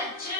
One, two.